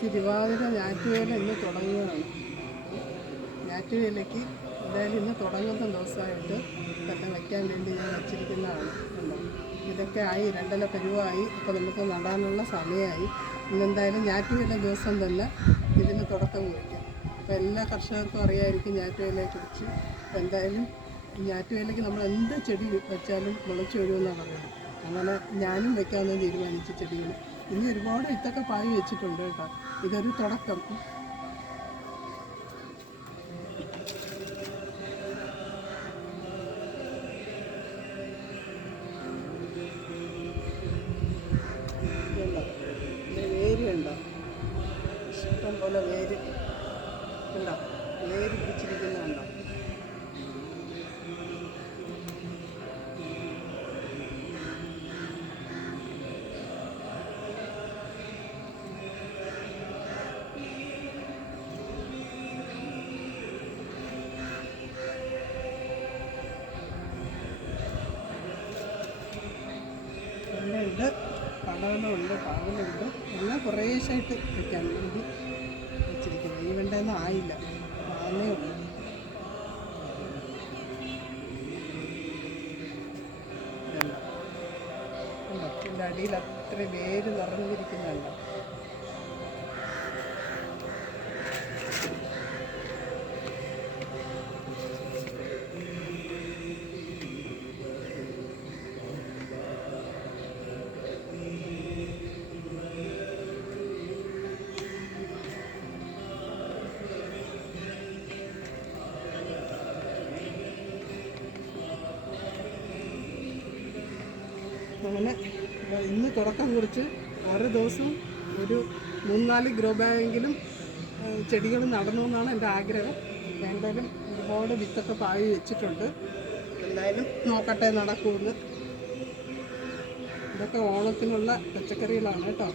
തിരുവാതിര ഞാറ്റുവേല ഇന്ന് തുടങ്ങുകയാണ്. ഞാറ്റുവേലയ്ക്ക് എന്തായാലും ഇന്ന് തുടങ്ങുന്ന ദിവസമായിട്ട് തന്നെ വയ്ക്കാൻ വേണ്ടി ഞാൻ വച്ചിരിക്കുന്നതാണ്. ഇതൊക്കെ ആയി, രണ്ടില പരുവായി. അപ്പോൾ നമുക്ക് നടാനുള്ള സമയമായി. ഇന്നെന്തായാലും ഞാറ്റുവേല ദിവസം തന്നെ ഇതിന് തുടക്കം കുറിക്കാം. അപ്പോൾ എല്ലാ കർഷകർക്കും അറിയാമായിരിക്കും ഞാറ്റുവേലയെക്കുറിച്ച്. അപ്പോൾ എന്തായാലും ഞാറ്റുവേലയ്ക്ക് നമ്മൾ എന്ത് ചെടി വെച്ചാലും മുളച്ചു വരുമെന്നാണ് പറയുന്നത്. അങ്ങനെ ഞാനും വെക്കാമെന്ന് തീരുമാനിച്ച ചെടികൾ. ഇനി ഒരുപാട് വിത്തൊക്കെ പായി വെച്ചിട്ടുണ്ട് കേട്ടോ. ഇതൊരു തുടക്കം. വേര് ഉണ്ടോ? ഇഷ്ടം പോലെ വേര് ഉണ്ടോ? വേര് പിടിച്ചിരിക്കുന്നുണ്ടോ? ഉണ്ട്, പടവലമുണ്ട്, പാവലുണ്ട്, എല്ലാം കുറേശ്ശായിട്ട് വയ്ക്കാൻ വേണ്ടി വെച്ചിരിക്കുന്നത്. ഈ വെണ്ടയൊന്നും ആയില്ല, ആന്നേ ഉള്ളൂ. ഉണ്ടോ? ഇതിൻ്റെ അടിയിൽ അത്ര വേര് നിറഞ്ഞിരിക്കുന്നുണ്ടോ? അങ്ങനെ ഇന്ന് തുടക്കം കുറിച്ച് 6 ദിവസം ഒരു 3-4 ഗ്രോ ബാഗെങ്കിലും ചെടികൾ നടണമെന്നാണ് എൻ്റെ ആഗ്രഹം. എന്തായാലും ഒരുപാട് വിത്തൊക്കെ പായി വെച്ചിട്ടുണ്ട്. എന്തായാലും നോക്കട്ടെ നടക്കുമെന്ന്. ഇതൊക്കെ ഓണത്തിനുള്ള പച്ചക്കറികളാണ് കേട്ടോ.